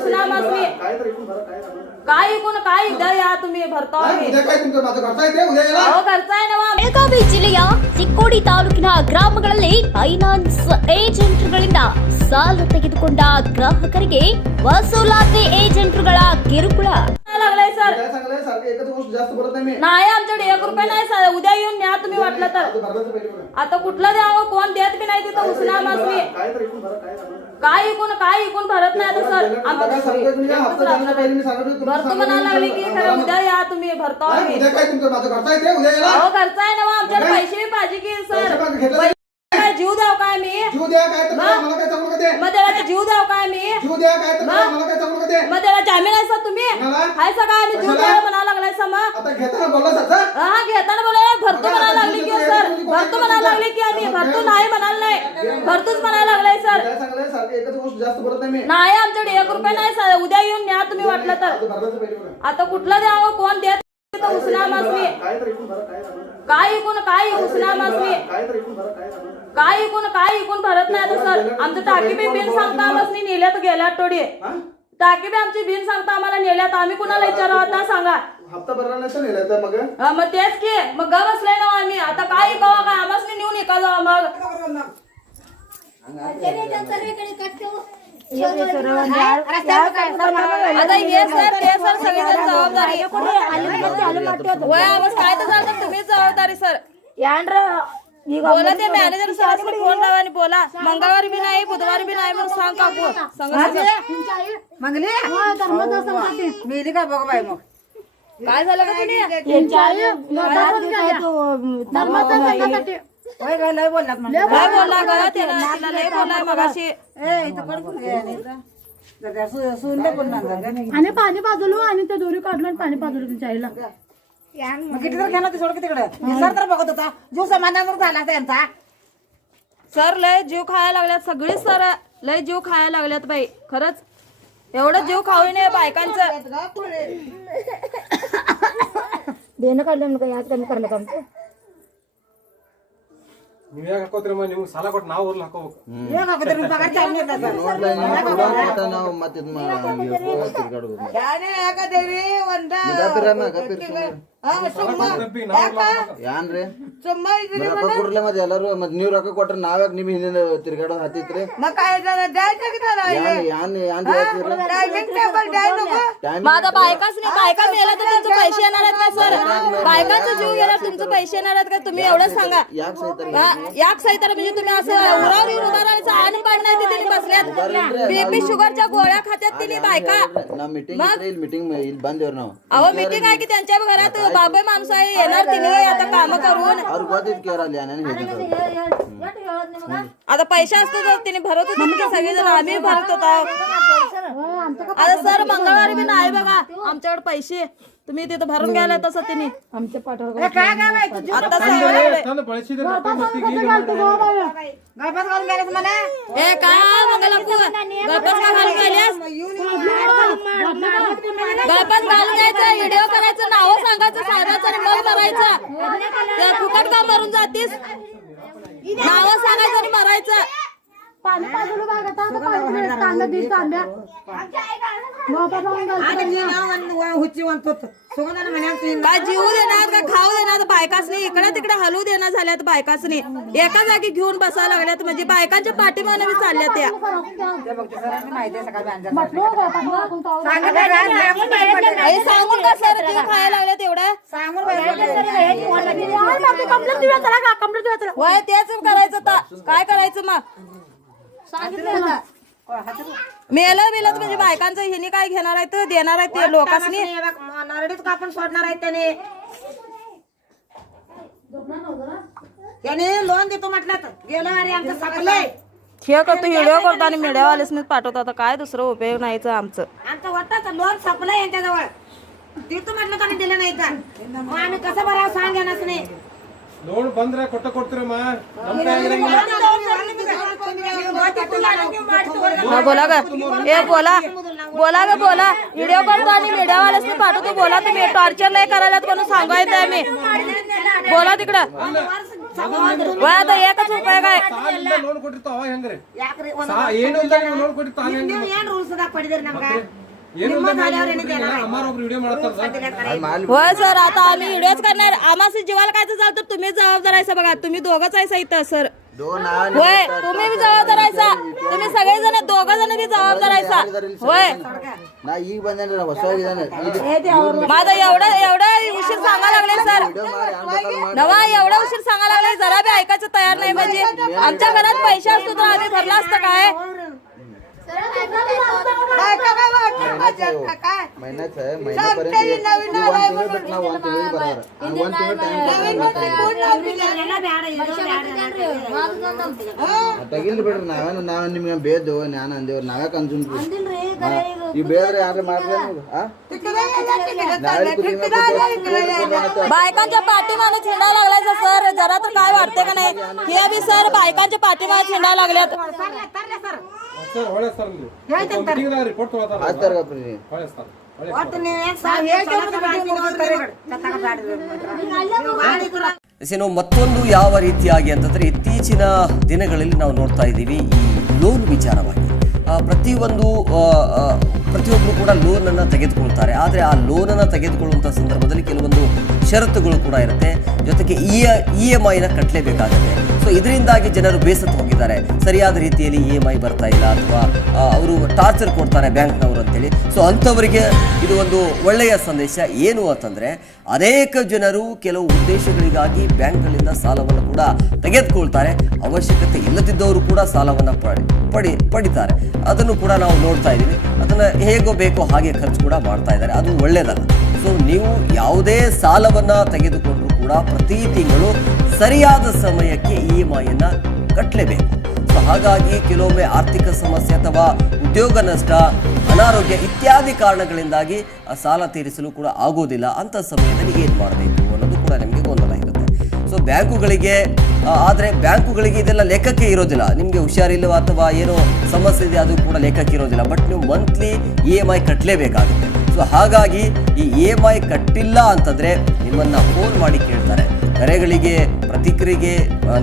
तिथं उचला मसली काय तर ऐकून बरं काय झालं? काय इकून काय इथं या तुम्ही भरतो काय? आम्ही उद्या काय तुमचं माझं घरचा येते उद्या यायला अहो घरचा आहे ना वा. ಬೆಳಗಾವಿ ಜಿಲ್ಲೆಯ ಚಿಕ್ಕೋಡಿ ತಾಲೂಕಿನ ಗ್ರಾಮಗಳಲ್ಲಿ ಫೈನಾನ್ಸ್ ಏಜೆಂಟ್ಗಳಿಂದ ಸಾಲ ತೆಗೆದುಕೊಂಡ ಗ್ರಾಹಕರಿಗೆ ವಸೂಲಾತಿ ಏಜೆಂಟ್ಗಳ ಕಿರುಕುಳ काय लागलंय सर काय सांगलंय सारखं एकच गोष्ट जास्त बोलत नाही मी नाही आमच्याकडे एक रुपये नाही सर उद्या येऊन न्या तुम्ही वाटलं तर आता बघा. आता कुठलं द्यावं कोण देत बी नाही तिथं उचला मसली काय तर काय झालं? काय इकून काय इकून भरत नाही आता सर बघा, सांगतोय तुम्ही, हप्ता द्यायला पहिले मी सांगत होतो, तुमचं भरतो म्हणायला होतो, लागले की खरं उद्या या तुम्ही भरतो होतो. आम्ही उद्या काय तुमचं माझं घरचा येते उद्या यायला अहो घरचा आहे ना. आमच्याकडे? पैसे बी पाहिजे की पैसे सर घेतलं काय जीव द्याव काय मी? जीव द्या काय तर? मला काय चालू का ते. मग त्याला जीव द्याव काय मी? जीव द्या काय तर? मला काय चालू का ते. मग त्याला जामीन आहे सर तुम्ही. कोणाला? हाय सर काय आम्ही जीव कशाला? द्यायला म्हणायला लागलाय सर मग. आता घेताना बोलला हा घेताना बोला भरतो म्हणायला लागले की सर. भरतो म्हणायला लागले की आम्ही भरतो नाही म्हणाल नाही. भरतोच म्हणायला लागलाय सर. काय सांगलंय सारखं एकच गोष्ट जास्त बोलत नाही मी. नाही आमच्याकडे एक रुपये नाही सर. उद्या येऊन न्या तुम्ही वाटलं तर. आता बघा. आता कुठलं द्यावं कोण देत उचला मसली काय तर बरं काय झालं? काय इकून काय तर झालं? काय इकून काय इकून भरत नाही आता सर आमचं टाकी बी बिन सांगता आम्हाला नेल्यात गेल्या आठवडी हा? टाकी बी आमची बिन सांगता आम्हाला नेल्यात आम्ही कुणाला विचारावं आता सांगा हप्ता भरला नसेल नेला तर मग हा, मग तेच की मग ग बसलाय ना आम्ही आता काय कवा काय आम्हाला नेऊन जावा मग आता हे सर ते सर सगळेजण जबाबदारी वय आवाज काय तर झालं तुम्हीच जबाबदारी सर बोला ते मॅनेजर सर फोन लावा आणि बोला. मंगळवारी बी नाही बुधवारी बी नाही म्हणून सांग काकू. मंगली? मिली का बघ बाई मग? काय झालं का तुम्ही? होय काय लय बोललात म्हणलं काय बोलला ग? त्याला तिला लय बोललाय मगाशी. ए इथं कोण कोण आहे आणि इथं? जर त्या सु- सुनलं पण? आणि पाजलो आणि ते दोरी काढलो आणि पाणी पाजलो तुमच्या आईला. मग किती तर घेणार ते सोड की तिकडे सर तर बघत होता जीव समाधान झाला त्यांचा सर लय जीव खायला लागल्यात सगळी सर लय जीव खायला लागल्यात बाई खरंच एवढं जीव खाऊ नये बायकांचं देणं काढलं म्हणून काही आज कमी करलं का आमचं? ನೀವ್ ಯಾಕೆ ಹಾಕೋತ್ರಿ ನಿಮ್ಗೆ ಸಾಲ ಕೊಟ್ಟು ನಾವು ಊರ್ಲ್ ಹಾಕೋ ಏನ್ ಹಾಕೋತೀರಿ ನೀವು ಪಗಾರ ಚಾಲು ಇಲ್ಲ ಸರ್. ನಾವು ಮತ್ತೆ ಇದ್ ಮಾ- ತಿರ್ಗಾಡ್ಬೋದು ಯಾನೇ ಹಾಕದೇವಿ ಒಂದ ಗಪ್ಪಿರಮ್ಮ ಗಪ್ಪಿರ್ ಆ, ಸುಮ್ಮ ಯಾನ್ರಿ ಸುಮ್ಮ ಇದ್ರಿ ರೊಕ್ಕ ಕೊಡ್ರಲ್ಲ ಮತ್ತೆ ಎಲ್ಲಾರು ಮತ್ ನೀವ್ ರೊಕ್ಕ ಕೊಟ್ರ ನಾವ್ಯಾಕ ನಿಮ್ ಹಿಂದಿನ ತಿರ್ಗಾಡೋದ್ ಹತ್ತಿತ್ರಿ मग काय झालं द्यायचं की त्याला ಯಾನ್ ಯಾನ್ ಯಾನ್ ಹೇಳ್ತೀರಿ टायमिंग टेबल द्याय नको ಟೈಮ್ मग आता बायकाच नाही बायका मेला तर तुमचे पैसे येणार आहेत का सर बायकांचा जीव गेला तुमचे पैसे येणार आहेत का तुम्ही एवढंच सांगा ಯಾಕೆ ಸೈತಾರ हा, याक साईतारा म्हणजे तुम्ही असं उरावर येऊन उभा राहायचं आणि पण नाही तिथे बसल्यात बीपी शुगरच्या गोळ्या खात्यात तिने बायका ನಾವ್ ಮೀಟಿಂಗ್ ಇದ್ರೆ ಇಲ್ಲಿ ಮೀಟಿಂಗ್ ಇಲ್ಲಿ ಬಂದೇವ್ರಿ ನಾವು अहो मीटिंग आहे की त्यांच्या घरात बाबा माणसं आहे येणार तिने आता काम करून. आता पैसे असते तर तिने भरत होते सगळेजण आम्ही भरत होतो आता सर मंगळवारी बी नाही बघा. आमच्याकडे पैसे. तुम्ही तिथे भरून घ्यायला तसं तिने. आमच्या ए घालून गेल्यास घालून घ्यायचं व्हिडिओ करायचं नाव सांगायचं साधायचं मग करायचं. फुकट का मरून जातीस? नाव सांगायचं आणि मरायचं. पाणी पाजलो बाग आता पाणी तांब्या दीड तांब्या बाबा हुच्ची म्हणतो म्हणाल का जीव देणार का खाऊ देणार बायकासनी इकडे तिकडे हलवू देणार झाल्यात बायकासनी एका जागी घेऊन बसायला लागल्यात म्हणजे बायकांच्या पाठीमाने बी चालल्या त्या. सांगून का सर जीव खायला लागल्यात एवढं? सांगून बाई बोलले. यार, बाकी कंप्लेंट देऊया चला का कंप्लेंट देऊया चला. वय तेच करायचं काय करायचं मग? मेलं मेलं म्हणजे बायकांचं हिने काय घेणार आहे तर देणार आहे ते लोकांनी नरडीत कापून सोडणार आहेत त्याने. त्याने लोन देतो म्हटलं तर. गेलं अरे आमचं संपलंय. हे करतो व्हिडिओ करतो आणि मीडियावालेच पाठवतो. आता काय दुसरं उपयोग नाहीच आमचं. आमचं वाटतं लोन संपलंय यांच्याजवळ. देतो म्हटलं तर दिलं नाही का मग आम्ही कसं भरावं सांगेनच नाही. ಲೋನ್ ಬಂದ್ರೆ ಕೊಟ್ಟ ಕೊಡ್ತೀರಮ್ಮ ನಮ್ ಕೈಯಾಗಿರಂಗಿಲ್ಲ. हा बोला ग ए बोला बोला ग बोला व्हिडिओ करतो आणि मीडियावालेच पाठवतो बोला तुम्ही टॉर्चर नाही करायला म्हणून सांगायचं आम्ही बोला तिकडं वा आता एकच ಉಪಯೋಗ आहे. ಸಾಲಿಂದ ಲೋನ್ ಕೊಟ್ಟಿರ್ತಾವ ಅವ ಹೆಂಗ್ರಿ ಯಾಕ್ರಿ ಸಾ ಏನು ಇಲ್ದಾಗ ನೀವು ಲೋನ್ ಕೊಟ್ಟಿರ್ತಾವ ನೀವು ಹೆಂಗ್ರಿ ನೀವು ಏನ್ ರೂಲ್ಸ್ ದಾಗ ಪಡಿದಿರಿ ನಮ್ಗ होय सर आता आम्ही व्हिडिओच करणार आम्हाला जीवाला काय चालतं तुम्ही जबाबदार आहे बघा तुम्ही दोघच आहे इथं सर. होय तुम्ही बी जबाबदार आहे तुम्ही सगळे जण दोघ जण बी जबाबदार आहे होय. माझा एवढा एवढा उशीर सांगा लागले सर. नवा एवढा उशीर सांगा लागले. जरा बी ऐकायचं तयार नाही म्हणजे. आमच्या घरात पैसे असतो तर आम्ही भरला असतं काय? महिन्याच आहे महिन्यापर्यंत एक- ಈ ಒಂದ್ ತಿಂಗಳು ಬಿಟ್ಟು ನಾವು ಒಂದ್ ತಿಂಗಳಿಗೆ ಬರ್ತಾರ ಒಂದ್ ತಿಂಗಳು ಟೈಮ್ ತಗಿಲ್ರಿ ಬಿಡ್ರಿ ನಾವೇನು ನಾವ್ ನಿಮ್ಗೆ ಬೇದ್ದು ನಾನು ಅಂದೇವ್ರಿ ನಾವ್ಯಾಕೆ ಅಂಜುನ್ರಿ ಈ ಬೇದ್ರೆ ಯಾರು ಮಾಡ್ರಿ ನಾಳೆ बायकांच्या पाठीमागे छिंडा लागलाय सर जरा तर काय वाटते का नाही हे बी सर बायकांच्या पाठीमागे छिंडा लागल्यात ರಿಪೋರ್ಟ್ ನೀವು ಏನ್ ಮತ್ತೊಂದು ಯಾವ ರೀತಿಯಾಗಿ ಅಂತಂದ್ರೆ ಇತ್ತೀಚಿನ ದಿನಗಳಲ್ಲಿ ನಾವು ನೋಡ್ತಾ ಇದ್ದೀವಿ ಈ ಲೋನ್ ವಿಚಾರವಾಗಿ. ಆ, ಪ್ರತಿಯೊಂದು ಪ್ರತಿಯೊಬ್ಬರು ಕೂಡ ಲೋನನ್ನು ತೆಗೆದುಕೊಳ್ತಾರೆ. ಆದರೆ ಆ ಲೋನನ್ನು ತೆಗೆದುಕೊಳ್ಳುವಂಥ ಸಂದರ್ಭದಲ್ಲಿ ಕೆಲವೊಂದು ಷರತ್ತುಗಳು ಕೂಡ ಇರುತ್ತೆ. ಜೊತೆಗೆ ಇ ಇ ಎಂ ಐನ ಕಟ್ಟಲೇಬೇಕಾಗುತ್ತೆ ಸೊ ಇದರಿಂದಾಗಿ ಜನರು ಬೇಸತ್ತು ಹೋಗಿದ್ದಾರೆ. ಸರಿಯಾದ ರೀತಿಯಲ್ಲಿ ಇ ಎಂ ಐ ಬರ್ತಾ ಇಲ್ಲ ಅಥವಾ ಅವರು ಟಾರ್ಚರ್ ಕೊಡ್ತಾರೆ ಬ್ಯಾಂಕ್ನವರು ಅಂತೇಳಿ. ಸೊ ಅಂಥವರಿಗೆ ಇದು ಒಂದು ಒಳ್ಳೆಯ ಸಂದೇಶ. ಏನು ಅಂತಂದರೆ, ಅನೇಕ ಜನರು ಕೆಲವು ಉದ್ದೇಶಗಳಿಗಾಗಿ ಬ್ಯಾಂಕ್ಗಳಿಂದ ಸಾಲವನ್ನು ಕೂಡ ತೆಗೆದುಕೊಳ್ತಾರೆ. ಅವಶ್ಯಕತೆ ಇಲ್ಲದಿದ್ದವರು ಕೂಡ ಸಾಲವನ್ನು ಪಡಿ ಪಡಿ, ಪಡಿತಾರೆ. ಅದನ್ನು ಕೂಡ ನಾವು ನೋಡ್ತಾ ಇದ್ದೀವಿ. ಅದನ್ನು ಹೇಗೋ ಬೇಕೋ ಹಾಗೆ ಖರ್ಚು ಕೂಡ ಮಾಡ್ತಾ ಇದ್ದಾರೆ. ಅದು ಒಳ್ಳೆಯದಲ್ಲ. ಸೊ ನೀವು ಯಾವುದೇ ಸಾಲವನ್ನು ತೆಗೆದುಕೊಂಡರೂ ಕೂಡ ಪ್ರತಿ ತಿಂಗಳು ಸರಿಯಾದ ಸಮಯಕ್ಕೆ ಇ ಎಂ ಐಯನ್ನು ಕಟ್ಟಲೇಬೇಕು ಸೊ ಹಾಗಾಗಿ ಕೆಲವೊಮ್ಮೆ ಆರ್ಥಿಕ ಸಮಸ್ಯೆ ಅಥವಾ ಉದ್ಯೋಗ ನಷ್ಟ, ಅನಾರೋಗ್ಯ ಇತ್ಯಾದಿ ಕಾರಣಗಳಿಂದಾಗಿ, ಆ ಸಾಲ ತೀರಿಸಲು ಕೂಡ ಆಗೋದಿಲ್ಲ. ಅಂಥ ಸಮಯದಲ್ಲಿ ಏನು ಮಾಡಬೇಕು ಅನ್ನೋದು ಕೂಡ ನಿಮಗೆ ಗೊಂದಲ ಇರುತ್ತೆ. ಸೊ ಬ್ಯಾಂಕುಗಳಿಗೆ ಆದರೆ ಬ್ಯಾಂಕುಗಳಿಗೆ ಇದೆಲ್ಲ ಲೆಕ್ಕಕ್ಕೆ ಇರೋದಿಲ್ಲ. ನಿಮಗೆ ಹುಷಾರಿಲ್ಲವ ಅಥವಾ ಏನೋ ಸಮಸ್ಯೆ ಇದೆ, ಅದು ಕೂಡ ಲೆಕ್ಕಕ್ಕೆ ಇರೋದಿಲ್ಲ. ಬಟ್ ನೀವು ಮಂತ್ಲಿ ಇ ಎಂ ಐ ಕಟ್ಟಲೇಬೇಕಾಗುತ್ತೆ ಸೊ ಹಾಗಾಗಿ ಈ ಇ ಎಂ ಐ ಕಟ್ಟಿಲ್ಲ ಅಂತಂದರೆ ನಿಮ್ಮನ್ನು ಫೋನ್ ಮಾಡಿ ಕೇಳ್ತಾರೆ. ಕರೆಗಳಿಗೆ ಪ್ರತಿಕ್ರಿಯೆಗೆ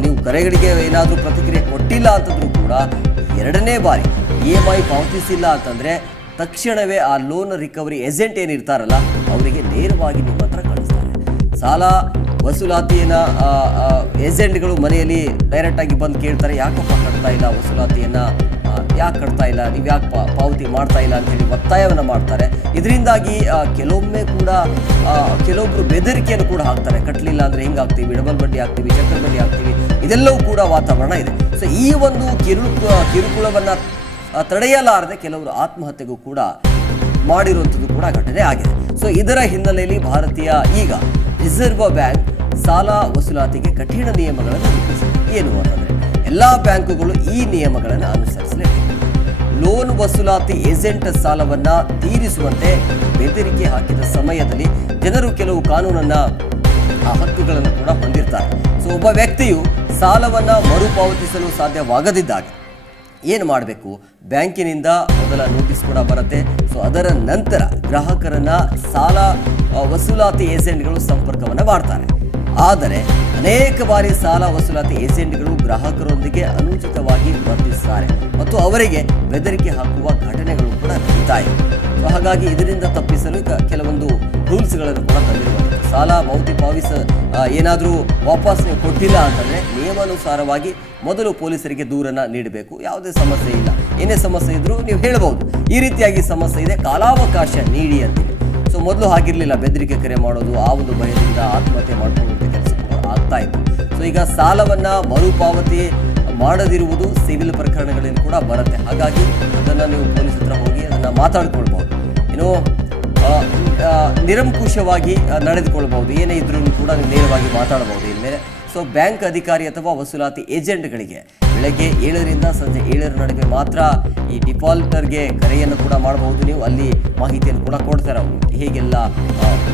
ನೀವು ಕರೆಗಳಿಗೆ ಏನಾದರೂ ಪ್ರತಿಕ್ರಿಯೆ ಕೊಟ್ಟಿಲ್ಲ ಅಂತಂದ್ರೂ ಕೂಡ ಎರಡನೇ ಬಾರಿ ಇ ಎಂ ಐ ಪಾವತಿಸಿಲ್ಲ ಅಂತಂದರೆ ತಕ್ಷಣವೇ ಆ ಲೋನ್ ರಿಕವರಿ ಏಜೆಂಟ್ ಏನಿರ್ತಾರಲ್ಲ, ಅವರಿಗೆ ನೇರವಾಗಿ ನಿಮ್ಮ ಹತ್ರ ಕಳಿಸ್ತಾರೆ. ಸಾಲ ವಸೂಲಾತಿಯನ್ನು ಏಜೆಂಟ್ಗಳು ಮನೆಯಲ್ಲಿ ಡೈರೆಕ್ಟಾಗಿ ಬಂದು ಕೇಳ್ತಾರೆ, ಯಾಕಪ್ಪ ಕಟ್ತಾ ಇಲ್ಲ ವಸೂಲಾತಿಯನ್ನು? ಯಾಕೆ ಕಟ್ತಾ ಇಲ್ಲ ನೀವು ಯಾಕೆ ಪಾವತಿ ಮಾಡ್ತಾ ಇಲ್ಲ ಅಂತೇಳಿ ಒತ್ತಾಯವನ್ನು ಮಾಡ್ತಾರೆ. ಇದರಿಂದಾಗಿ ಕೆಲವೊಮ್ಮೆ ಕೂಡ ಕೆಲವೊಬ್ಬರು ಬೆದರಿಕೆಯನ್ನು ಕೂಡ ಹಾಕ್ತಾರೆ. ಕಟ್ಟಲಿಲ್ಲ ಅಂದರೆ ಹಿಂಗಾಗ್ತೀವಿ? ಡಬಲ್ ಬಡ್ಡಿ ಹಾಕ್ತೀವಿ, ಚಕ್ರ ಬಡ್ಡಿ ಹಾಕ್ತೀವಿ, ಇದೆಲ್ಲವೂ ಕೂಡ ವಾತಾವರಣ ಇದೆ. ಸೊ ಈ ಒಂದು ಕಿರು ಕಿರುಕುಳವನ್ನು ತಡೆಯಲಾರದೆ ಕೆಲವರು ಆತ್ಮಹತ್ಯೆಗೂ ಕೂಡ ಮಾಡಿರುವಂಥದ್ದು ಕೂಡ ಘಟನೆ ಆಗಿದೆ. ಸೊ ಇದರ ಹಿನ್ನೆಲೆಯಲ್ಲಿ ಭಾರತೀಯ ಈಗ ರಿಸರ್ವ್ ಬ್ಯಾಂಕ್ ಸಾಲ ವಸೂಲಾತಿಗೆ ಕಠಿಣ ನಿಯಮಗಳನ್ನು ರೂಪಿಸಿದೆ. ಏನು ಅಂತಂದರೆ, ಎಲ್ಲ ಬ್ಯಾಂಕುಗಳು ಈ ನಿಯಮಗಳನ್ನು ಅನುಸರಿಸಲೇಬೇಕು ಲೋನ್ ವಸೂಲಾತಿ ಏಜೆಂಟ್ ಸಾಲವನ್ನ ತೀರಿಸುವಂತೆ ಬೆದರಿಕೆ ಹಾಕಿದ ಸಮಯದಲ್ಲಿ ಜನರು ಕೆಲವು ಕಾನೂನನ್ನ, ಆ ಹಕ್ಕುಗಳನ್ನು ಕೂಡ ಹೊಂದಿರ್ತಾರೆ. ಸೊ ಒಬ್ಬ ವ್ಯಕ್ತಿಯು ಸಾಲವನ್ನ ಮರುಪಾವತಿಸಲು ಸಾಧ್ಯವಾಗದಿದ್ದಾಗ ಏನು ಮಾಡಬೇಕು? ಬ್ಯಾಂಕಿನಿಂದ ಮೊದಲ ನೋಟಿಸ್ ಕೂಡ ಬರುತ್ತೆ. ಸೊ ಅದರ ನಂತರ ಗ್ರಾಹಕರನ್ನ ಸಾಲ ವಸೂಲಾತಿ ಏಜೆಂಟ್ಗಳು ಸಂಪರ್ಕವನ್ನು ಮಾಡ್ತಾರೆ. ಆದರೆ ಅನೇಕ ಬಾರಿ ಸಾಲ ವಸೂಲಾತಿ ಏಜೆಂಟ್ಗಳು ಗ್ರಾಹಕರೊಂದಿಗೆ ಅನುಚಿತವಾಗಿ ವರ್ತಿಸುತ್ತಾರೆ ಮತ್ತು ಅವರಿಗೆ ಬೆದರಿಕೆ ಹಾಕುವ ಘಟನೆಗಳು ಕೂಡ ನಡೀತಾ ಹಾಗಾಗಿ ಇದರಿಂದ ತಪ್ಪಿಸಲು ಕೆಲವೊಂದು ರೂಲ್ಸ್ಗಳನ್ನು ಕೂಡ ತಂದಿರುವಂಥದ್ದು. ಸಾಲ ಮೌತಿ ಪಾವಿಸ ಏನಾದರೂ ವಾಪಸ್ ಕೊಟ್ಟಿಲ್ಲ ಅಂತಂದರೆ ನಿಯಮಾನುಸಾರವಾಗಿ ಮೊದಲು ಪೊಲೀಸರಿಗೆ ದೂರನ್ನು ನೀಡಬೇಕು. ಯಾವುದೇ ಸಮಸ್ಯೆ ಇಲ್ಲ. ಏನೇ ಸಮಸ್ಯೆ ಇದ್ದರೂ ನೀವು ಹೇಳ್ಬೋದು. ಈ ರೀತಿಯಾಗಿ ಸಮಸ್ಯೆ ಇದೆ. ಕಾಲಾವಕಾಶ ನೀಡಿ ಅಂತೇಳಿ ಸೊ, ಮೊದಲು ಹಾಗಿರಲಿಲ್ಲ. ಬೆದರಿಕೆ ಕರೆ ಮಾಡೋದು, ಆ ಒಂದು ಭಯದಿಂದ ಆತ್ಮಹತ್ಯೆ ಮಾಡ್ಕೊಳ್ಳುವಂಥ ಕೆಲಸ ಕೂಡ ಆಗ್ತಾ ಇತ್ತು ಸೊ ಈಗ ಸಾಲವನ್ನು ಮರುಪಾವತಿ ಮಾಡದಿರುವುದು ಸಿವಿಲ್ ಪ್ರಕರಣಗಳಲ್ಲಿ ಕೂಡ ಬರುತ್ತೆ. ಹಾಗಾಗಿ ಅದನ್ನು ನೀವು ಪೊಲೀಸ್ ಹತ್ರ ಹೋಗಿ ಅದನ್ನು ಮಾತಾಡ್ಕೊಳ್ಬೋದು ಏನು ನಿರಂಕುಶವಾಗಿ ನಡೆದುಕೊಳ್ಬೋದು ಏನೇ ಇದ್ರೂ ಕೂಡ ನೇರವಾಗಿ ಮಾತಾಡಬಹುದು. ಇನ್ಮೇಲೆ ಸೊ ಬ್ಯಾಂಕ್ ಅಧಿಕಾರಿ ಅಥವಾ ವಸೂಲಾತಿ ಏಜೆಂಟ್ಗಳಿಗೆ ಬೆಳಗ್ಗೆ ಏಳರಿಂದ ಸಂಜೆ ಏಳರ ನಡುವೆ ಮಾತ್ರ ಈ ಡಿಫಾಲ್ಟರ್ಗೆ ಕರೆಯನ್ನು ಕೂಡ ಮಾಡಬಹುದು. ನೀವು ಅಲ್ಲಿ ಮಾಹಿತಿಯನ್ನು ಕೂಡ ಕೊಡ್ತಾರೆ ಅವರು. ಹೇಗೆಲ್ಲ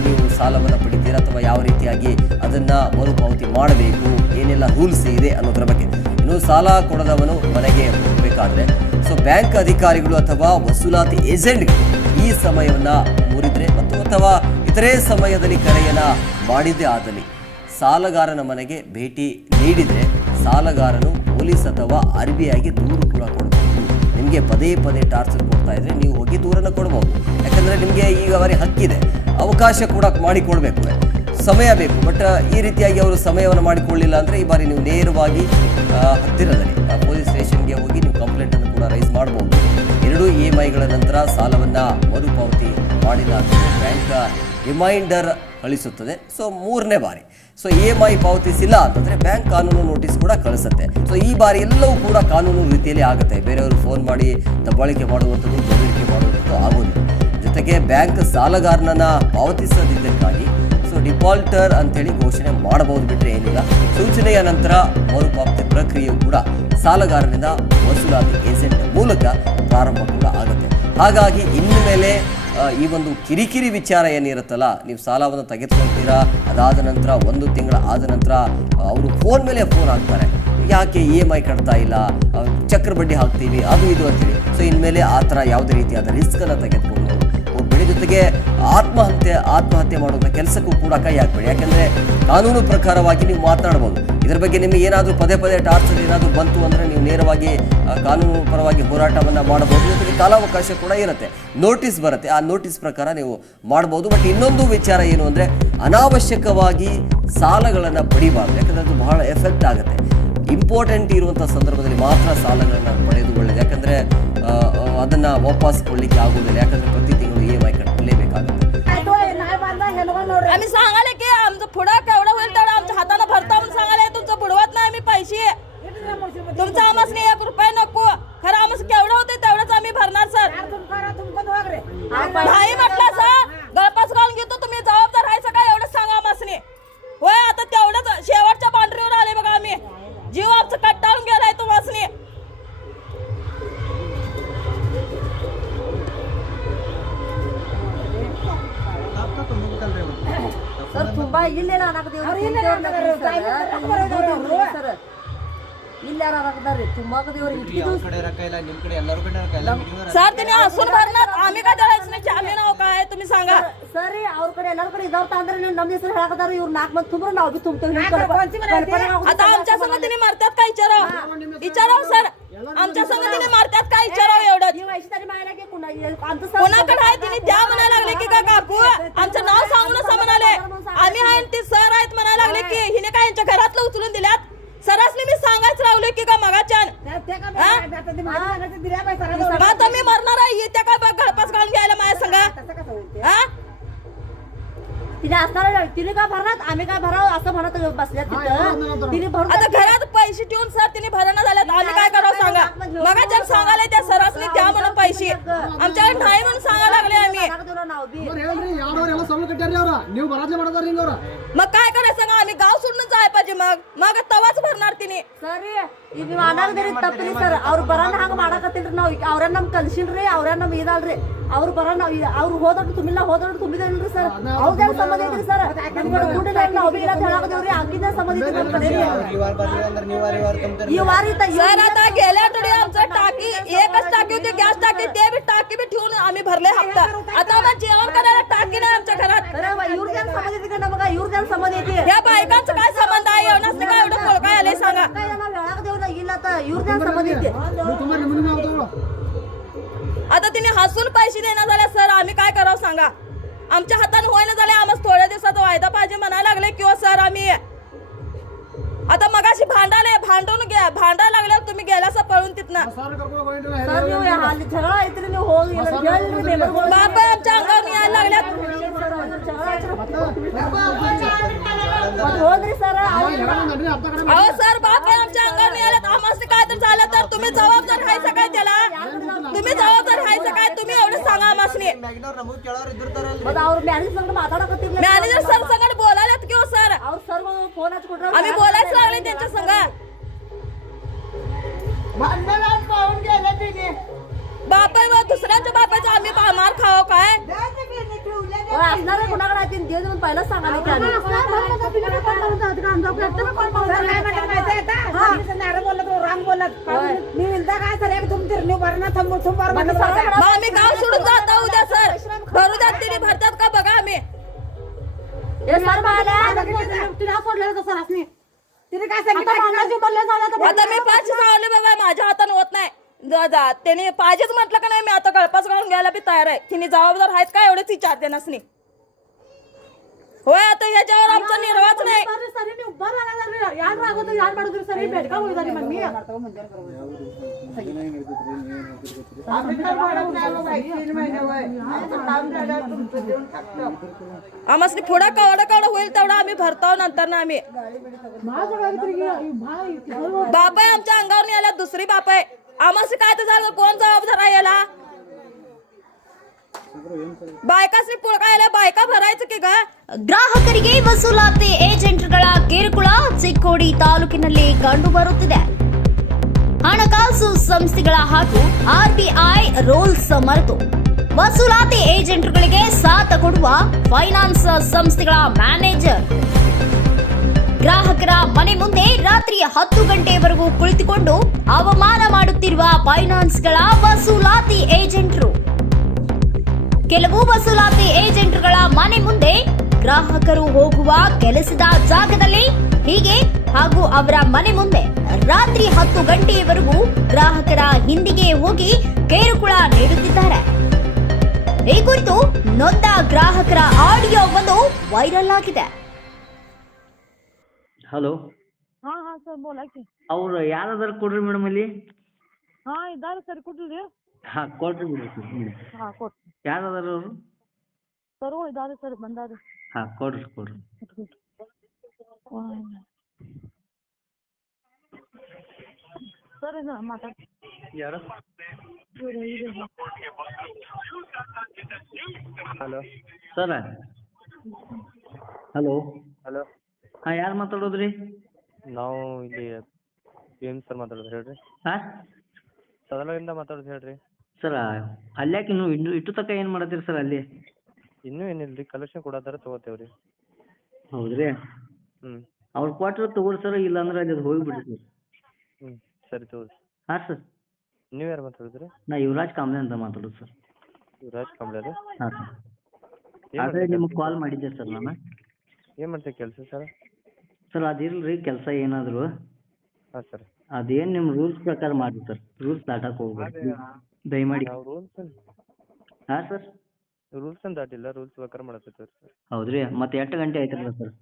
ನೀವು ಸಾಲವನ್ನು ಪಡಿತೀರಾ ಅಥವಾ ಯಾವ ರೀತಿಯಾಗಿ ಅದನ್ನು ಮರುಪಾವತಿ ಮಾಡಬೇಕು, ಏನೆಲ್ಲ ರೂಲ್ಸ್ ಇದೆ ಅನ್ನೋದ್ರ ಬಗ್ಗೆ. ಇನ್ನು ಸಾಲ ಕೊಡದವನು ಮನೆಗೆ ಹೋಗಬೇಕಾದ್ರೆ ಸೊ ಬ್ಯಾಂಕ್ ಅಧಿಕಾರಿಗಳು ಅಥವಾ ವಸೂಲಾತಿ ಏಜೆಂಟ್ಗಳು ಈ ಸಮಯವನ್ನು ಮುರಿದರೆ ಮತ್ತು ಅಥವಾ ಇತರೆ ಸಮಯದಲ್ಲಿ ಕರೆಯನ್ನು ಮಾಡಿದ್ದೇ ಆದಲ್ಲಿ ಸಾಲಗಾರನ ಮನೆಗೆ ಭೇಟಿ ನೀಡಿದರೆ ಸಾಲಗಾರನು ಪೊಲೀಸ್ ಅಥವಾ ಆರ್ ಬಿ ಐಗೆ ದೂರು ಕೂಡ ಕೊಡಬಹುದು ನಿಮಗೆ ಪದೇ ಪದೇ ಟಾರ್ಚರ್ ಕೊಡ್ತಾ ಇದ್ರೆ ನೀವು ಹೋಗಿ ದೂರನ್ನು ಕೊಡಬಹುದು ಯಾಕಂದರೆ ನಿಮಗೆ ಈಗ ಅವರಿಗೆ ಹಕ್ಕಿದೆ. ಅವಕಾಶ ಕೂಡ ಮಾಡಿಕೊಡ್ಬೇಕು. ಸಮಯ ಬೇಕು. ಬಟ್ ಈ ರೀತಿಯಾಗಿ ಅವರು ಸಮಯವನ್ನು ಮಾಡಿಕೊಳ್ಳಿಲ್ಲ ಅಂದರೆ ಈ ಬಾರಿ ನೀವು ನೇರವಾಗಿ ಹತ್ತಿರದಲ್ಲಿ ಪೊಲೀಸ್ ಸ್ಟೇಷನ್ಗೆ ಹೋಗಿ ನೀವು ಕಂಪ್ಲೇಂಟನ್ನು ಕೂಡ ರೈಸ್ ಮಾಡಬಹುದು ಎರಡು ಇ ಎಂ ಐಗಳ ನಂತರ ಸಾಲವನ್ನು ಮರುಪಾವತಿ ಮಾಡಿದ ಬ್ಯಾಂಕ್ ರಿಮೈಂಡರ್ ಕಳಿಸುತ್ತದೆ. ಸೊ, ಮೂರನೇ ಬಾರಿ. ಸೊ, ಇ ಎಂ ಐ ಪಾವತಿಸಿಲ್ಲ ಅಂತಂದರೆ ಬ್ಯಾಂಕ್ ಕಾನೂನು ನೋಟಿಸ್ ಕೂಡ ಕಳಿಸುತ್ತೆ. ಸೊ, ಈ ಬಾರಿ ಎಲ್ಲವೂ ಕೂಡ ಕಾನೂನು ರೀತಿಯಲ್ಲಿ ಆಗುತ್ತೆ. ಬೇರೆಯವರು ಫೋನ್ ಮಾಡಿ ದಬ್ಬಾಳಿಕೆ ಮಾಡುವಂಥದ್ದು ಬೆದರಿಕೆ ಮಾಡುವಂಥದ್ದು ಆಗೋದಿಲ್ಲ. ಜೊತೆಗೆ ಬ್ಯಾಂಕ್ ಸಾಲಗಾರನನ್ನು ಪಾವತಿಸದಿದ್ದಕ್ಕಾಗಿ, ಸೊ, ಡಿಫಾಲ್ಟರ್ ಅಂತೇಳಿ ಘೋಷಣೆ ಮಾಡಬಹುದು ಬಿಟ್ಟರೆ ಏನಿಲ್ಲ. ಸೂಚನೆಯ ನಂತರ ಮರುಪಾವತಿ ಪ್ರಕ್ರಿಯೆಯು ಕೂಡ ಸಾಲಗಾರನಿಂದ ವಸೂಲಾತಿ ಏಜೆಂಟ್ ಮೂಲಕ ಪ್ರಾರಂಭ ಕೂಡ ಆಗುತ್ತೆ. ಹಾಗಾಗಿ ಇನ್ನು ಮೇಲೆ ಈ ಒಂದು ಕಿರಿಕಿರಿ ವಿಚಾರ ಏನಿರುತ್ತಲ್ಲ, ನೀವು ಸಾಲವನ್ನು ತೆಗೆದುಕೊಳ್ತೀರಾ ಅದಾದ ನಂತರ, ಒಂದು ತಿಂಗಳ ಆದ ನಂತರ ಅವರು ಫೋನ್ ಮೇಲೆ ಫೋನ್ ಹಾಕ್ತಾರೆ. ಯಾಕೆ ಇ ಎಂ ಐ ಕಟ್ತಾ ಇಲ್ಲ? ಚಕ್ರ ಬಡ್ಡಿ ಹಾಕ್ತೀವಿ, ಅದು ಇದು ಅಂತೀವಿ. ಸೊ ಇನ್ಮೇಲೆ ಆ ಥರ ಯಾವುದೇ ರೀತಿಯಾದ ರಿಸ್ಕನ್ನು ತೆಗೆದುಕೊಂಡು ಜೊತೆಗೆ ಆತ್ಮಹತ್ಯೆ ಆತ್ಮಹತ್ಯೆ ಮಾಡುವಂಥ ಕೆಲಸಕ್ಕೂ ಕೂಡ ಕೈ ಹಾಕಬೇಡಿ. ಯಾಕೆಂದರೆ ಕಾನೂನು ಪ್ರಕಾರವಾಗಿ ನೀವು ಮಾತನಾಡ್ಬೋದು ಇದರ ಬಗ್ಗೆ ನಿಮಗೆ ಏನಾದರೂ ಪದೇ ಪದೇ ಟಾರ್ಚರ್ ಏನಾದರೂ ಬಂತು ಅಂದರೆ ನೀವು ನೇರವಾಗಿ ಕಾನೂನು ಪರವಾಗಿ ಹೋರಾಟವನ್ನು ಮಾಡಬಹುದು. ಜೊತೆಗೆ ಕಾಲಾವಕಾಶ ಕೂಡ ಇರುತ್ತೆ. ನೋಟಿಸ್ ಬರುತ್ತೆ. ಆ ನೋಟಿಸ್ ಪ್ರಕಾರ ನೀವು ಮಾಡ್ಬೋದು. ಬಟ್ ಇನ್ನೊಂದು ವಿಚಾರ ಏನು ಅಂದರೆ ಅನಾವಶ್ಯಕವಾಗಿ ಸಾಲಗಳನ್ನು ಪಡಿಬಾರ್ದು. ಯಾಕಂದರೆ ಅದು ಬಹಳ ಎಫೆಕ್ಟ್ ಆಗುತ್ತೆ. ಇಂಪಾರ್ಟೆಂಟ್ ಇರುವಂಥ ಸಂದರ್ಭದಲ್ಲಿ ಮಾತ್ರ ಸಾಲಗಳನ್ನು ಪಡೆದುಕೊಳ್ಳೋದು ಯಾಕಂದರೆ ಅದನ್ನು ವಾಪಸ್ ಕೊಡಲಿಕ್ಕೆ ಆಗೋದಿಲ್ಲ ಯಾಕಂದರೆ ಪ್ರತಿ ತಿಂಗಳು ಇ ಎಂ ಐ सर त्यांनी हसून भरणार आम्ही काय द्यायचं नाही आम्ही नाव काय तुम्ही सांगा ಸರಿ ಅವ್ರ ಕಡೆ ಎಲ್ಲಾರ ಕಡೆ ಇದಾವ್ತ ಅಂದ್ರೆ ನೀವು ನಮ್ಮ ಹೆಸರು ಹೇಳಕದಾರ ಇವ್ರು ನಾಲ್ಕು ಮಂದಿ ತುಂಬ್ರ ನಾವು ಬಿ ತುಂಬ್ತೇವೆ आता आमच्या संग तिने मारतात का विचाराव विचाराव सर आमच्या संग तिने मारतात का विचाराव एवढं ನೀವು ಐಶ್ವರ್ಯ मायला कुणा आमचं कोणाकडे आहे तिने द्या म्हणायला लागले की का काकू आमचं नाव सांगून असं म्हणाले आम्ही आहे आणि ते सर आहेत म्हणायला लागले की हिने काय यांच्या घरातलं उचलून दिल्यात सरासने मी सांगायच लावले की का मगाच्यान मग आता मी मरणार आहे त्या काय बघ गळपास घालून घ्यायला माझ्या संग. हा? तिने असणार तिने काय भरणार? आम्ही काय भरावं? असं म्हणत बसल्या तिथं. तिने भरून आता घरात पैसे ठेवून सर तिने भरणा झाल्यात. आम्ही काय करावं सांगा? मगाच्यान सांगायला त्या सरासने द्या म्हणून पैसे आमच्याकडे नाही म्हणून सांगायला लागले आम्ही ನಾವು ಬಿ ಹೇಳ್ರಿ ಯಾವ್ದವ್ರೆಲ್ಲ ಸವಲ್ ಕಟ್ಟ್ಯಾರಿ ಅವ್ರ ನೀವು ಬರಾಜ್ಲೆ ಮಾಡದಾರ ಹಿಂಗ ಅವ್ರ मग काय करायचं सांगा आम्ही गाव सोडून जाय पाहिजे मग मग तवाच भरणार तिने ಸರಿ ಈಗ ನೀವು ಅನ್ನಾಗದಿರಿ ತಪ್ಪಿರಿ ಸರ್ ಅವ್ರು ಬರೋಣ ಹಂಗ ಮಾಡಕತ್ತಿಲ್ರಿ ನಾವು ಅವ್ರ ನಮ್ ಕಲ್ಸಿಲ್ರಿ ಅವ್ರ ನಮ್ ಇದಲ್ರಿ ಅವ್ರು ಬರೋಣ ಅವ್ರು ಹೋದಟ್ಟು ತುಂಬಿಲ್ಲ ಹೋದಟ್ಟು ತುಂಬಿದಲ್ರಿ ಸರ್ ಅವ್ರದೇನ್ ಸಂಬಂಧ ಐತ್ರಿ ಸರ್ ನಮ್ಗೆ ದುಡ್ಡಿಲ್ಲ ನಾವು ಬಿ ಇಲ್ಲ ಹೇಳಕತ್ತೀವ್ರಿ ಅಕ್ಕಿದ ಸಂಬಂಧ ಐತಿ ನಮ್ ಕಡೆ ಈ ವಾರ ಇತ್ತ सर आता गेल्या आठवडी आमचं टाकी एकच टाकी होती गॅस टाकी ते बी टाकी बी ठेवून आम्ही भरले हप्ता. आता आम्हाला जेवण करायला? टाकी नाही आमच्या घरात. युरजन समाज येते तिकडनं बघा युरजन समाज या बायकांचं काय संबंध आहे? एवढाच काय एवढं कोळ काय आले सांगा आता. तिने हसून पैसे देणार झाल्या सर आम्ही काय करावं सांगा? आमच्या हाताने होईना झाले आम्हाला थोड्या दिवसात वायदा पाहिजे म्हणायला लागले किंवा सर आम्ही आता मगाशी भांडाले भांडून घ्या. भांडा लागल्यावर तुम्ही गेलासा पळून तिथनं. बाप आमच्या अंगावर यायला लागल्यात अहो सर बाप आमच्या अंगावर यायला आम्हाला काय तर झालं तर तुम्ही जबाबदार राहायचं काय त्याला? तुम्ही जबाबदार राहायचं काय? तुम्ही एवढं सांगा आम्हाला मॅनेजर सर संगत बोल. अहो आम्ही बोलायच लागले त्यांच्या संग. भांडणात पाहून गेलं तिने. आम्ही मार खाव काय? द्या तिकडे ठेवल्या अहो, असणार कोणाकडे मग आम्ही गाव सोडून जात आहोत उद्या भरतात का बघा आम्ही? आता मी पाच लावले बाबा माझ्या हाताने होत नाही जा त्याने पाहिजेच म्हटलं का नाही मी आता गळपास घालून घ्यायला बी तयार आहे तिने जबाबदार आहेत का एवढेच विचार देण्यासनी होय आता ह्याच्यावर आमचा निर्वाच नाही यार रागवतो यार पाडतो सरी आम्हाला पुढं केवढं केवढं होईल तेवढं आम्ही भरतो नंतर ना आम्ही बाप आहे आमच्या अंगावर नाही आल्या दुसरी बाप आहे आम्हाला काय तर झालं कोण जबाबदार आहे याला बायकाच पुळकायला बायका भरायचं की ग ಗ್ರಾಹಕರಿಗೆ ವಸೂಲಾತಿ ಏಜೆಂಟ್ಗಳ ಕಿರುಕುಳ ಚಿಕ್ಕೋಡಿ ತಾಲೂಕಿನಲ್ಲಿ ಕಂಡುಬರುತ್ತಿದೆ ಹಣಕಾಸು ಸಂಸ್ಥೆಗಳ ಹಾಗೂ ಆರ್ಬಿಐ ರೋಲ್ಸ್ ಮರೆತು. ವಸೂಲಾತಿ ಏಜೆಂಟ್ಗಳಿಗೆ ಸಾಥ ಕೊಡುವ ಫೈನಾನ್ಸ್ ಸಂಸ್ಥೆಗಳ ಮ್ಯಾನೇಜರ್. ಗ್ರಾಹಕರ ಮನೆ ಮುಂದೆ ರಾತ್ರಿ ಹತ್ತು ಗಂಟೆವರೆಗೂ ಕುಳಿತುಕೊಂಡು ಅವಮಾನ ಮಾಡುತ್ತಿರುವ ಫೈನಾನ್ಸ್ಗಳ ವಸೂಲಾತಿ ಏಜೆಂಟರು. ಕೆಲವು ವಸೂಲಾತಿ ಏಜೆಂಟ್ಗಳ ಮನೆ ಮುಂದೆ ಗ್ರಾಹಕರು ಹೋಗುವ ಕೆಲಸದ ಜಾಗದಲ್ಲಿ ಹೀಗೆ ಹಾಗೂ ಅವರ ಮನೆ ಮುಂದೆ ರಾತ್ರಿ ಹತ್ತು ಗಂಟೆಯವರೆಗೂ ಗ್ರಾಹಕರ ಹಿಂದಿಗೆ ಹೋಗಿ ಕೇರುಕುಳ ನೀಡುತ್ತಿದ್ದಾರೆ. ಈ ಕುರಿತು ನೊಂದ ಗ್ರಾಹಕರ ಆಡಿಯೋ ಒಂದು ವೈರಲ್ ಆಗಿದೆ. ಹಲೋ. ಹಾ ಹಾ ಸರ್ ಬೋಲಾಕಿ ಅವ್ರು ಯಾರದಾರ ಕೊಡ್ರಿ ಮೇಡಮ್ ಅಲ್ಲಿ ಹಾ ಇದ್ದಾರೆ ಸರ್ ಕೊಡ್ರಿ. ಹಾ ಕೊಡ್ರಿ ಮೇಡಮ್ ಹಾ ಕೊಡ್ರಿ. ಯಾರದಾರ ಅವರು? ಸರ್ ಇದ್ದಾರೆ ಸರ್ ಬಂದಾರಿ. ಹಾ ಕೊಡ್ರಿ. ಕೊಡ್ರಿ. ಸರ್ ಇದು ಮಾತಾಡ್ತೀನಿ ಯಾರು? ಹಲೋ. ಸರ. ಹಲೋ. ಹಲೋ. ಹಾಂ ಯಾರು ಮಾತಾಡೋದ್ರಿ? ನಾವು ಇಲ್ಲಿ ಏನು ಸರ್ ಮಾತಾಡೋದು ಹೇಳ್ರಿ. ಹಾಂ? ಸದಲಗಿಂದ ಮಾತಾಡೋದು ಹೇಳ್ರಿ. ಸರ ಅಲ್ಯಾಕೆ ಇನ್ನು ಇನ್ನು ಇಟ್ಟು ತನಕ ಏನು ಮಾಡತ್ತೀರಿ ಸರ್ ಅಲ್ಲಿ? ಇನ್ನೂ ಏನಿಲ್ಲ ರೀ ಕಲೆಕ್ಷನ್ ಕೊಡೋದಾರ ತಗೋತೇವ್ರಿ ರೀ. ಹೌದ್ರಿ? ಹ್ಞೂ ಅವ್ರು ಕೊಟ್ರೆ ತಗೋರಿ ಸರ್ ಇಲ್ಲಾಂದ್ರೆ ಅಲ್ಲಿ ಹೋಗಿಬಿಡ್ರಿ ಸರ್ ಹ್ಞೂ ಸರಿ ತಗೋರಿ. ಹಾಂ ಸರ್. ನೀವು ಯಾರು ಮಾತಾಡಿದ್ರಿ? ನಾ ಯುವರಾಜ್ ಕಾಂಬ್ಳೆ ಅಂತ ಮಾತಾಡೋದು ಸರ್. ಯುವರಾಜ್ ಕಾಂಬ್ಳೆ ರೀ ಹಾಂ ಸರ್. ಅದೇ ನಿಮಗೆ ಕಾಲ್ ಮಾಡಿದ್ದೆ ಸರ್ ನಾನು. ಏನು ಮಾಡ್ತೀವಿ ಕೆಲಸ ಸರ್? ಸರ್ ಅದಿಲ್ರಿ ಕೆಲಸ ಏನಾದರೂ. ಹಾಂ ಸರ್. ಅದೇನು ನಿಮ್ಮ ರೂಲ್ಸ್ ಪ್ರಕಾರ ಮಾಡಿ ಸರ್. ರೂಲ್ಸ್ ದಾಟಕ್ಕೆ ಹೋಗ್ಬೇಡಿ ದಯಮಾಡಿ. ನಾವು ರೂಲ್ಸ್ ಹಾಂ ಸರ್. ರೂಲ್ಸ್ ಏನು ದಾಟಿಲ್ಲ ರೂಲ್ಸ್ ಪ್ರಕಾರ ಮಾಡತ್ತೈತೆ ಸರ್. ಹೌದ್ರಿ. ಮತ್ತೆ ಎಷ್ಟು ಗಂಟೆ ಆಯ್ತಲ್ಲ ಸರ್?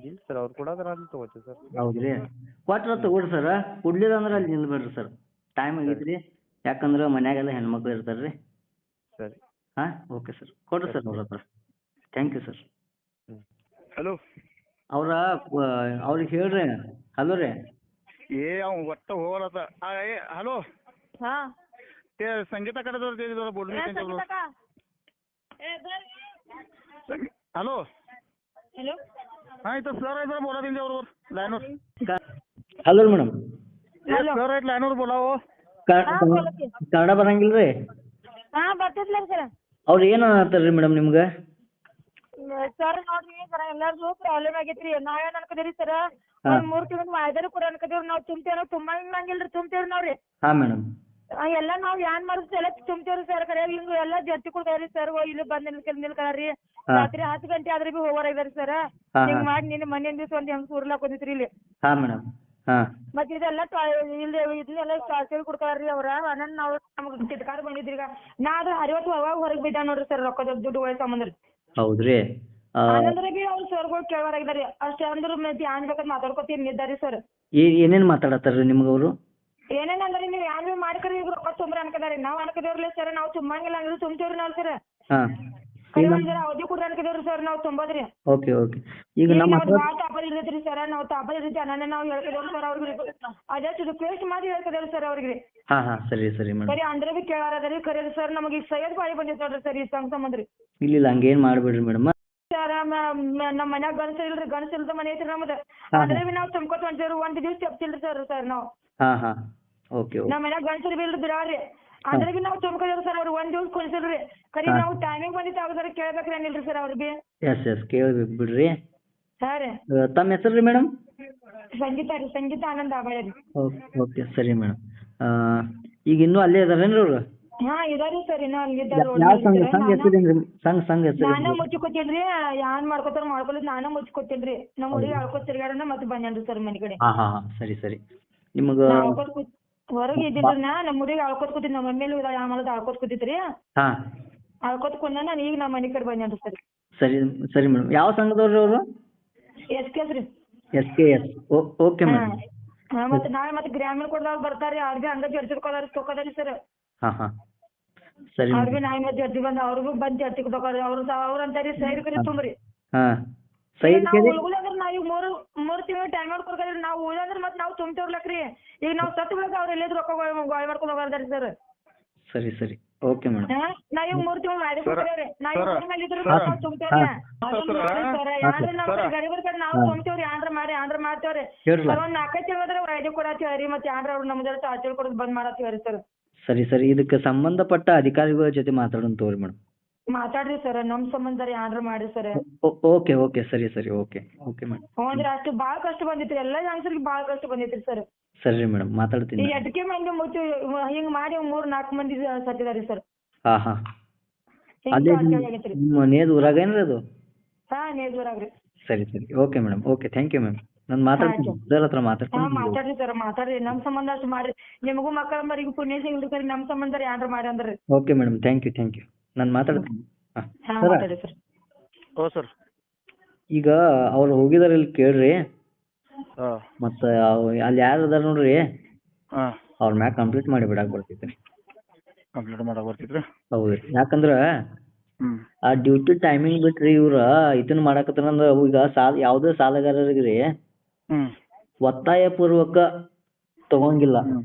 ಇಲ್ಲ ಸರ್ ಅವ್ರು ಕೊಡೋದಾರ ಅಲ್ಲಿ ತೊಗೋತೀವಿ ಸರ್ ಹೌದ್ರಿ ಕೊಟ್ರೆ ತಗೋರಿ ಸರ್ ಕೊಡ್ಲಿಲ್ಲ ಅಂದ್ರೆ ಅಲ್ಲಿ ನಿಲ್ಬೇಡ್ರಿ ಸರ್ ಟೈಮ್ ಆಗೈತ್ರಿ ಯಾಕಂದ್ರೆ ಮನ್ಯಾಗೆಲ್ಲ ಹೆಣ್ಮಕ್ಳು ಇರ್ತಾರೆ ರೀ ಸರಿ ಹಾಂ ಓಕೆ ಸರ್ ಕೊಡ್ರಿ ಸರ್ ಅವ್ರ ಹತ್ರ ಥ್ಯಾಂಕ್ ಯು ಸರ್ ಹಲೋ ಅವ್ರ ಅವ್ರಿಗೆ ಹೇಳ್ರಿ ಹಲೋ ರೀ ಏ ಅವ್ ಒಟ್ಟ ಹೋಗಲತ್ತ ಆ, ಏ ಹಲೋ ಹಾ ते संगीता कडे जर ते जरा बोलून त्यांच्याबरोबर संगी- हॅलो हॅलो हा इथं सर आहे जरा बोला त्यांच्याबरोबर लाईनवर ಹಲೋ ರೀ ಮೇಡಮ್ सर आहेत लाईनवर बोला हो ಕನ್ನಡ ಬರಂಗಿಲ್ಲ ರೀ ಹಾ ಬರ್ತಿದ್ಲ ಸರ್ ಅವ್ರು ಏನು ಅನ್ನತ್ತಾರ ರೀ ಮೇಡಮ್ ನಿಮ್ಗೆ ಸರ್ ನೋಡ್ರಿ ಸರ ಎಲ್ಲಾರ್ದು ಪ್ರಾಬ್ಲಮ್ ಆಗೈತ್ರಿ ನಾವೇನ್ ಅನ್ಕದೇರಿ ಸರ ಒಂದ್ ಮೂರ್ ತಿಂಗಳ ವಾಯ್ದಾರು ಕೂಡ ಅನ್ಕದೇವ್ರಿ ನಾವ್ ತುಂಬ್ತೇವ್ ತುಂಬಂಗಿಲ್ರಿ ತುಂಬ್ತೇವ್ರಿ ನಾವ್ರಿ ಹಾಂ ಮೇಡಮ್ ಆ, ಎಲ್ಲಾ ನಾವ್ ಏನ್ ಮಾಡುದು ಎಲ್ಲ ತುಂಬ್ತೇವ್ರಿ ಸರ್ ಕರೆ ಹಿಂಗ ಎಲ್ಲಾ ಜರ್ತಿ ಕೊಡ್ತಾವ್ರಿ ಸರ್ ಇಲ್ಲಿ ಬಂದ್ ನಿಲ್ಕ ನಿಲ್ಕರಿ ಹಾ. ರಾತ್ರಿ ಹತ್ತು ಗಂಟೆ ಆದ್ರೆ ಬಿ ಹೋಗೋರ್ ಇದಾರಿ ಸರ್ ಹಾ, ಹಿಂಗ್ ಮಾಡಿ ನಿನ್ನ ಮನೆ ದಿವ್ಸ ಒಂದ್ ಹೆಂಗ್ ಸುರ್ಲಾಕ್ ಬಂದಿತ್ರಿ ಇಲ್ಲಿ. ಹಾ ಮೇಡಮ್ ಹಾ. ಮತ್ ಇದೆಲ್ಲ ಇಲ್ಲಿ ಇದನ್ನೆಲ್ಲ ಟಾರ್ಚರ್ ಕೊಡ್ತಾರ್ರಿ ಅವ್ರ. ಅನನ್ ನಾವ್ ನಮ್ಗ್ ಕಿತ್ಕಾರ ಬಂದಿದ್ರಿ ಈಗ. ನಾ ಅದ್ರ ಹರಿವತ್ತು ಅವಾಗ ಹೊರಗ್ ಬಿದ್ದ ನೋಡ್ರಿ ಸರ್ ರೊಕ್ಕದ ದುಡ್ಡು ಒಳ್ಳೆ ಸಂಬಂಧ ಹೌದ್ರಿ? ಆ, ಆನಂದ್ರ ಬಿ ಅವ್ರ ಸರ್ಗಳು ಕೇಳೋರಾಗಿದಾರಿ ಅಷ್ಟೇ ಅಂದ್ರ ಧ್ಯಾನ್ ಬೇಕಾದ್ ಮಾತಾಡ್ಕೊತೀನಿ ಇದ್ದಾರಿ ಸರ್ ಏ- ಏನೇನ್ ಮಾತಾಡತ್ತಾರ್ರಿ ನಿಮ್ಗೆ ಅವರು? ಏನೇನ್ ಅಂದ್ರಿ ನೀವ್ ಯಾರು ಮಾಡ್ಕರಿ ಈಗ ರೊಕ್ಕ ತುಂಬ್ರಿ ಅನ್ಕದಾರಿ. ನಾವ್ ಅನ್ಕದೇವ್ರಲ್ಲ ಸರ್ ನಾವ್ ತುಂಬಂಗಿಲ್ಲ ಅಂದ್ರೆ ತುಂಬ್ತೇವ್ರಿ ನಾವ್ ಸರ್ ಹಾಂ. ಕೈ ಜರ ಅವಧಿ ಕೊಡ್ರಿ ಸರ್ ನಾವ್ ತುಂಬೋದ್ರಿ. ಓಕೆ ಓಕೆ ಈಗ ನಮ್ಮ ನಾವ್ ಹತ್ರ ಭಾಳ ತಾಪಲ್ ಇರ್ತೈತ್ರಿ ಸರ್ ನಾವ್ ತಾಪಲ್ ಇರ್ತೈತಿ ಅನ್ನನೇ ನಾವು ಸರ್ ಅವ್ರಿಗೆ ರಿಕ್ವೆಸ್ಟ್ ಮಾಡಿ ಹೇಳ್ಕದೇವ್ರಿ ಸರ್ ಅವ್ರಿಗೆ ಹಾಂ ಹಾಂ ಸರಿ ಸರಿ ಮೇಡಮ್ ಸರಿ ಅಂದ್ರೆ ಬಿ ಕೇಳಾರದ್ರಿ ಕರೆ ಸರ್ ನಮಗೆ ಈಗ ಸೈಯದ್ ಬಾಳಿ ಬಂದಿತ್ತು ನೋಡ್ರಿ ಸರ್ ಈ ಸಂಘ ಸಂಬಂಧ ರೀ ಇಲ್ಲ ಇಲ್ಲ ಹಂಗೇನು ಮಾಡಬೇಡ್ರಿ ಮೇಡಮ್ ಸರ್ ನಮ್ಮ ಮನ್ಯಾಗ ಗಣಸ ಇಲ್ರಿ ಗಣಸ ಇಲ್ದ ಮನೆ ಐತ್ರಿ ನಮ್ದು. ಅಂದ್ರೆ ಬಿ ನಾವ್ ತುಂಬ್ಕೊತ ಹೊಂಟೇವ್ರಿ ಒಂದ್ ದಿವ್ಸ ತೆಪ್ತಿಲ್ರಿ ಸರ್ ಸರ್ ನಾವ್. ನಮ್ ಹಾಂ. ಓಕೆ ಓಕೆ ನಮ್ಮ ಮನ್ಯಾಗ ಗಣಸರು ಬಿ ಇಲ್ರಿ ಬಿಡಾವ್ರಿ ಅಂದ್ರೆ ಬಿ ನಾವ್ ತುಂಬ್ಕೊದೇವ್ರಿ ಸರ್ ಅವ್ರು ಒಂದ್ ದಿವ್ಸ ಕುಣಿಸಿಲ್ರಿ ಕರಿ ಹಾ. ನಾವು ಟೈಮಿಂಗ್ ಬಂದಿತ್ತು ಅವ್ರ ಕೇಳ್ಬೇಕ್ರಿ ಏನಿಲ್ರಿ ಸರ್ ಅವ್ರ ಬಿ ಎಸ್ ಎಸ್ ಕೇಳ್ಬೇಕು ಬಿಡ್ರಿ. ಹಾ ರೀ. ಆ, ತಮ್ಮ ಹೆಸರು ರೀ ಮೇಡಮ್ ಸಂಗೀತ ರೀ ಸಂಗೀತ ಆನಂದ್ ಆಬಾಯ ರೀ. ಓಕೆ ಸರಿ ಮೇಡಮ್ ಈಗ ಇನ್ನೂ ಅಲ್ಲೇ ಇದಾರೇನ್ರಿ ಅವ್ರು? ಹಾ ಇದಾರಿ ಸರ್ ಇನ್ನ ಅಲ್ಲಿದ್ದ ಯಾವ ಸಂಘ ಸಂಘ ಹೆಸರೇನ್ರಿ ಸಂಘ ಸಂಘ ಹೆಸರು ನಾನ ಮುಚ್ಚಿಕೊತೀನ್ರಿ ಯಾನ್ ಮಾಡ್ಕೊತಾರ ಮಾಡ್ಕೊಲಿದ್ ನಾನ ಮುಚ್ಚಿಕೊತೀನ್ರಿ ನಮ್ಮ ಹುಡುಗಿ ಅಳ್ಕೊತ ತಿರ್ಗಾಡನ ಮತ್ತೆ ಬಂದೇನ್ರಿ ಸರ್ ಮನೆ ಕಡೆ. ಹಾ ಹಾ ಹಾ ಸರಿ ಸರಿ. ನಿಮಗ ನಾ ಅಳ್ಕೊತ್ ಕೂತ್ ಹೊರಗೆ ಇದ್ದಿಲ್ರಿ ನಾ ನಮ್ಮ ಊರಿಗೆ ಅಳ್ಕೊತ್ ಕೂತಿದ್ ನಮ್ಮ ಮೇಲೆ ಯಾವ ಮಾಡೋದು ಅಳ್ಕೊತ್ ಕೂತಿದ್ರಿ. ಹಾ. ಅಳ್ಕೊತ್ ಕುಂದ ನಾನು ಈಗ ನಮ್ಮ ಮನೆ ಕಡೆ ಬಂದೇನ್ರಿ ಸರ್. ಸರಿ ಸರಿ ಮೇಡಮ್ ಯಾವ ಸಂಘದವ್ರಿ ಅವರು? ಎಸ್ ಕೆಸ್ ರೀ. S K S. ಓಕೆ ಹಾ ಮೇಡಮ್ ಹಾ, ಮತ್ತೆ ನಾಳೆ ಮತ್ತೆ ಗ್ರಾಮೀಣ ಕೊಡ್ದಾಗ ಬರ್ತಾರ್ರಿ ಅವ್ರ ಬಿ ಹಂಗ ಜರ್ಸಿ ಕೊಡಾರಿ ತೊಕೊದಾರಿ ಸರ್. ಹಾ ಹಾ. ಸರಿ ಅವ್ರ ಮೇಡಮ್ ನಾಯಿ ಮತ್ತೆ ಜರ್ಸಿ ಬಂದ ಅವ್ರಿಗೂ ಬಂದ್ ಜರ್ಸಿ ತೊಗೊರಿ ಅವ್ರ ಅವ್ರ ಅಂತಾರಿ ಸೈಡ್ ಕರಿ ತುಂಬ್ರಿ. ಹಾ. ಸೈಡ್ ನಾವು ಕೇಳಿ ಈಗ ಮೂರು ಮೂರ್ ತಿಂಗಳು ಟೈಮ್ ನಾವು ಉಳಿದ್ರೆ ಮತ್ತೆ ನಾವು ತುಂಬ್ತೇವ್ರಲಕ್ರಿ ಈಗ ನಾವ್ ಸತ್ತು ಬಿಡಕ ಅವ್ರ ಎಲ್ಲಿದ್ರು ರೊಕ್ಕ ಗಾಯ ಮಾಡ್ಕೊಂಡ್ ಹೋಗಾರ್ದಾರಿ ಸರ್ ಸರಿ. ಸರಿ ಓಕೆ ಮೇಡಮ್ ನಾವ್ ಈಗ ಮೂರು ತಿಂಗಳು ಮಾಡಿ ಕೊಡ್ತೇವ್ರಿ ನಾವ್ ಈಗ ಮೇಲೆ ಇದ್ರು ನಾವು ತುಂಬ್ತೇವ್ರಿ. sir. ನಾವ್ ಗರೀಬರ ಕಡೆ ನಾವು ತುಂಬ್ತೇವ್ರಿ. ಆಂಧ್ರ ಮಾಡಿ ಆಂಧ್ರ ಮಾಡ್ತೇವ್ರಿ ಒಂದ್ ನಾಲ್ಕೈದು ತಿಂಗಳದ್ರ ವೈದ್ಯ ಕೊಡತ್ತೀವ್ರಿ ಮತ್ತೆ ಆಂಧ್ರ ಅವ್ರು ನಮ್ದ್ರ ಟಾರ್ಚರ್ ಕೊಡೋದು ಬಂದ್ ಮಾಡತ್ತೀವ್ರಿ ಸರ್ ಸರಿ ಸರಿ. ಇದಕ್ಕೆ ಸಂಬಂಧಪಟ್ಟ ಅಧಿಕಾರಿಗಳ ಜೊತೆ ಮಾತಾಡೋಣ ತಗೋರಿ ಮೇಡಮ್ ಮಾತಾಡ್ರಿ ಸರ್ ನಮ್ ಸಂಬಂಧ ರೀ ಮಾಡಿ ಮಾಡ್ರಿ ಸರ್ ಓಕೆ ಓಕೆ ಸರಿ ಸರಿ ಓಕೆ ಓಕೆ ಮೇಡಮ್. ಹ್ಞೂನ್ರಿ ಅಷ್ಟು ಬಾಳ ಕಷ್ಟ ಬಂದಿತ್ರಿ ಎಲ್ಲಾ ಹೆಂಗಸ್ರಿಗೆ ಬಾಳ ಕಷ್ಟ ಬಂದಿತ್ರಿ ಸರ್ ಸರಿ ಮೇಡಮ್ ಮಾತಾಡ್ತೀನಿ ಈ ಎಟ್ಕೆ ಮಂದಿ ಮುಚ್ಚಿ ಹಿಂಗ್ ಮಾಡಿ ಮೂರ್ ನಾಲ್ಕು ಮಂದಿ ಸತ್ತಿದಾರಿ ಸರ್ ಹಾ ಹಾ. ಅದೇ ಆಗೈತ್ರಿ ನಿಮ್ಮ ನೇದ್ ಊರಾಗ ಏನ್ರಿ ಅದು? ಹಾ ನೇಜೂರಾಗ್ರಿ ಸರಿ ಸರಿ okay madam okay thank you ma'am ನಾನು ಮಾತಾಡ್ತೀನಿ ಸರ್ ಹತ್ರ ಹಾ ಮಾತಾಡ್ತೀನಿ ಮಾತಾಡ್ರಿ ಸರ್ ಮಾತಾಡ್ರಿ ನಮ್ ಸಂಬಂಧ ಅಷ್ಟು ಮಾಡ್ರಿ. ನಿಮಗೂ ಮಕ್ಕಳ ಮರಿಗೂ ಪುಣ್ಯ ಸಿಗ್ಲಿ ನಮ್ ಸಂಬಂಧ ರೀ ಆಂಧ್ರ ಮಾಡಿ ಅಂದ್ರಿ. Okay madam thank you thank you ನಾನು ಮಾತಾಡ್ತೀನಿ. ಹಾಂ ಹಾ ಸರ. ಮಾತಾಡ್ರಿ ಸರ್. ಓ ಸರ್. ಈಗ ಅವ್ರು ಹೋಗಿದಾರ ಇಲ್ಲಿ ಕೇಳ್ರಿ. ಮತ್ತ ಮತ್ತು ಅಲ್ಲಿ ಯಾರು ಅದಾರ ನೋಡ್ರಿ? ಹಾಂ. ಅವ್ರ ಮ್ಯಾಗ ಕಂಪ್ಲೀಟ್ ಮಾಡಿ ಬಿಡಾಕ್ ಬರ್ತೈತಿ ಕಂಪ್ಲೀಟ್ ಮಾಡಕ್ಕೆ ಬರ್ತಿದ್ರಿ? ಹೌದು ರೀ ಯಾಕಂದ್ರೆ ಹ್ಞೂ ಆ ಡ್ಯೂಟಿ ಟೈಮಿಂಗ್ ಬಿಟ್ರಿ ಇವ್ರ ಇದನ್ನ ಮಾಡಕತ್ತಾರಂದ್ರ ಈಗ ಸಾಲ ಯಾವುದೇ ಸಾಲಗಾರರಿಗೆ ರೀ ಹ್ಞೂ ಒತ್ತಾಯ ಪೂರ್ವಕ ತಗೊಂಗಿಲ್ಲ. ಹ್ಞೂ